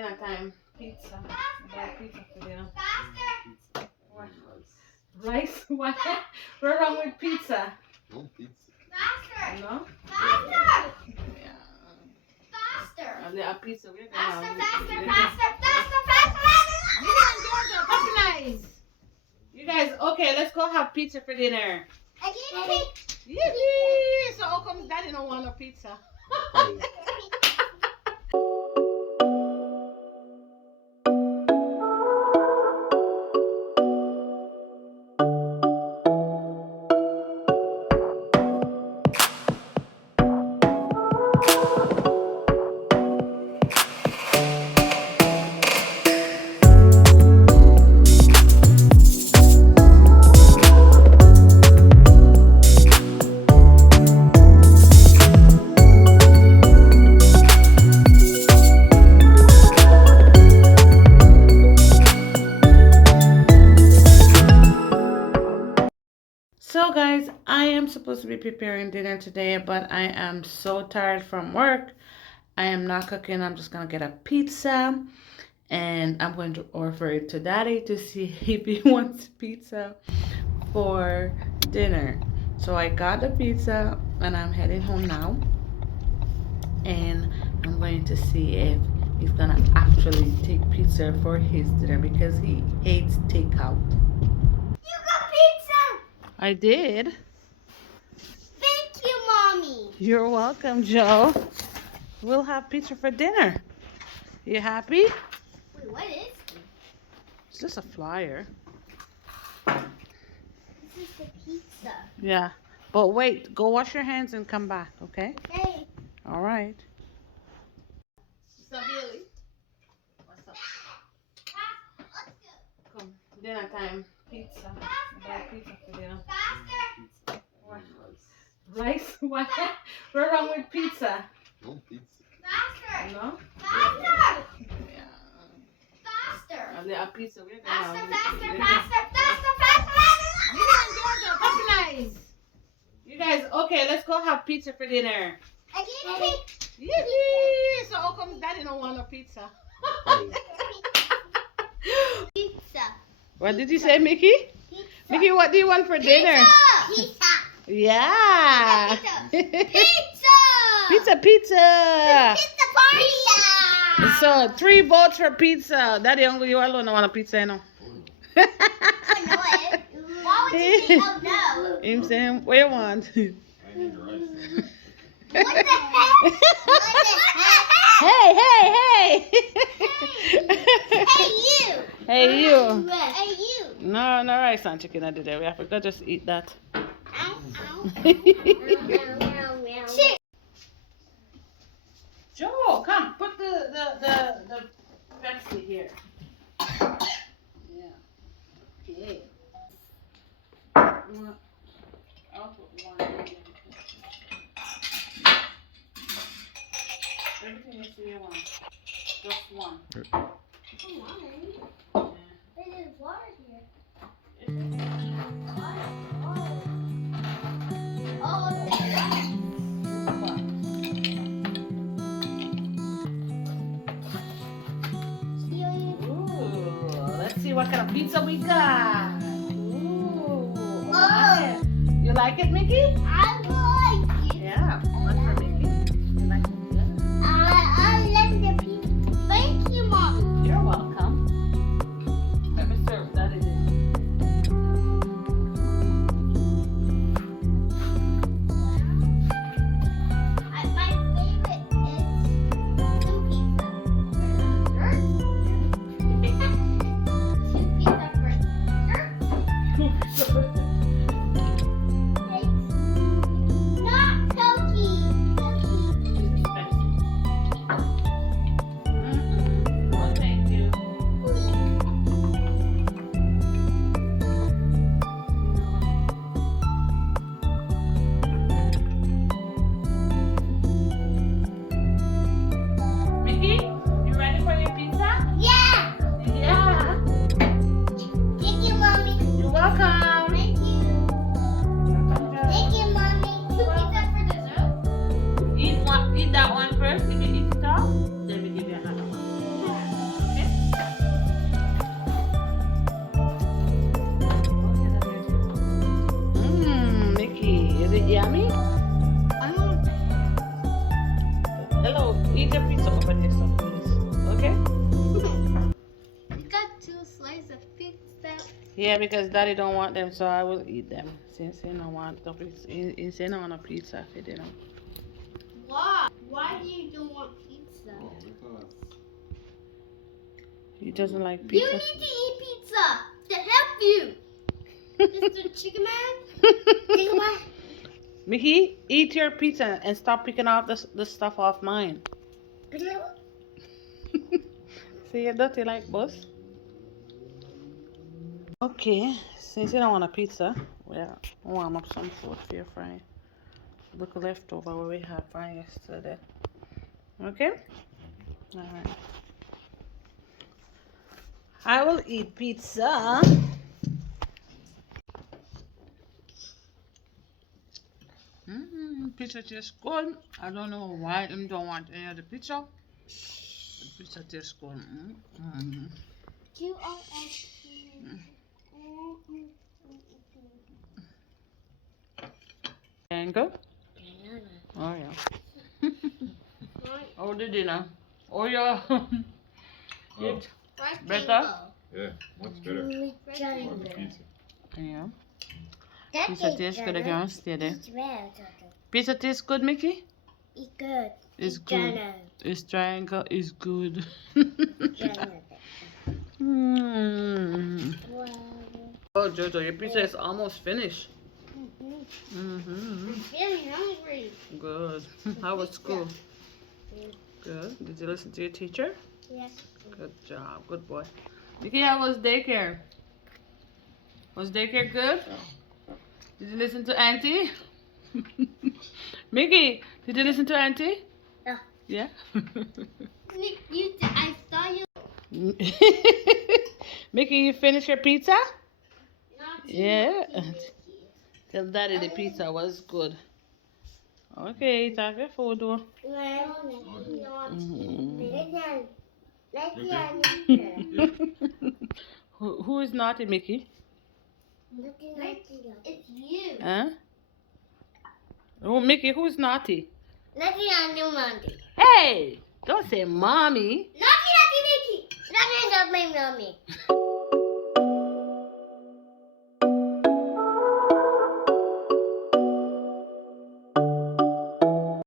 dinner time. Pizza. Pizza for dinner. What? Rice? What? What's wrong with pizza? No pizza. No? Faster! Yeah. Faster! A little pizza. We're gonna Faster, have faster, it. faster, faster, faster! You guys, Georgia, puppy nice. You guys, okay, let's go have pizza for dinner. Yippee! So how come Daddy don't want no pizza? So guys, I am supposed to be preparing dinner today, but I am so tired from work. I am not cooking. I'm just gonna get a pizza and I'm going to offer it to Daddy to see if he wants pizza for dinner. So I got the pizza and I'm heading home now, and I'm going to see if he's gonna actually take pizza for his dinner because he hates takeout. You got pizza! I did. Thank you, Mommy. You're welcome, Joe. We'll have pizza for dinner. You happy? Wait, what is this? It's just a flyer. This is the pizza. Yeah. But wait, go wash your hands and come back, okay? Hey. All right. So, Billy, what's up? Let's go. Come, dinner time. Pizza. Pizza for dinner. Faster! What? Rice? What? What's wrong with pizza? No pizza. Faster! No? Faster! Yeah. Faster! A little pizza. We're Faster, gonna faster, have it. faster, faster, faster! You guys, Georgia, puppy nice. You guys, okay, let's go have pizza for dinner. I can't take Yippee! So how come Daddy don't want no pizza? pizza. What did you say, Mickey? Pizza. Mickey, what do you want for dinner? Pizza. Yeah. Pizza. Pizza, pizza. Pizza party. So 3 votes for pizza. Daddy, only you alone don't want a pizza, you know. Oh, no, why would you say oh no? Him saying, what you want? I need rice. What the heck? What the heck? Hey. Hey, you. Hey, you. Hey, you. No rice and chicken I did there. We have to go just eat that. Ow, ow. Chick. Joe, come, put the Pepsi here. Yeah. Okay. I'll put one in. Everything is you want. Just one. Come on. There's water here. Oh, Ooh, let's see what kind of pizza we got. Ooh. Oh. You like it, Mickey? I like it. Yeah. One for Mickey. You like it? Yeah. I like the pizza. Thank you, Mom. You're welcome. Let me serve that in it. My favorite is two pizza. Two pizza for dessert. Mommy? I want Hello, eat your pizza over there, so please. Okay? You got 2 slices of pizza. Yeah, because Daddy don't want them, so I will eat them. Since he don't want the pizza, he say no want a pizza for dinner. Why? Why do you don't want pizza? Oh, because He doesn't like You pizza. need to eat pizza to help you. Mr. Chicken Man? Chicken Man? Mickey, eat your pizza and stop picking off the stuff off mine. See, you're dirty like boss. Okay, since you don't want a pizza, we'll warm up some food for your frying. Look leftover what we had from yesterday. Okay? Alright. I will eat pizza. Pizza tastes good. I don't know why I don't want any other pizza. The pizza tastes good. Mango? Oh yeah. Oh, the dinner. Oh yeah. oh, Better? yeah, much better. More than pizza. Yeah. Pizza tastes good again. Stay there. Pizza tastes good, Mickey? It's good. It's good. It's triangle. It's good. Oh, Jojo, your pizza is almost finished. I'm feeling hungry. Good. How was school? Good. Did you listen to your teacher? Yes. Good job. Good boy. Mickey, how was daycare? Was daycare good? Did you listen to Auntie? Mickey, did you listen to Auntie? Yeah. Yeah? Nick, I saw you. Mickey, you finished your pizza? Not Yeah. Tell Daddy the pizza was good. Okay, eat off your food, though. Who is naughty, Mickey? It's you. Huh? Oh, Mickey, who's naughty? Naughty. Hey! Don't say mommy. Naughty Mickey. Naughty, not my mommy.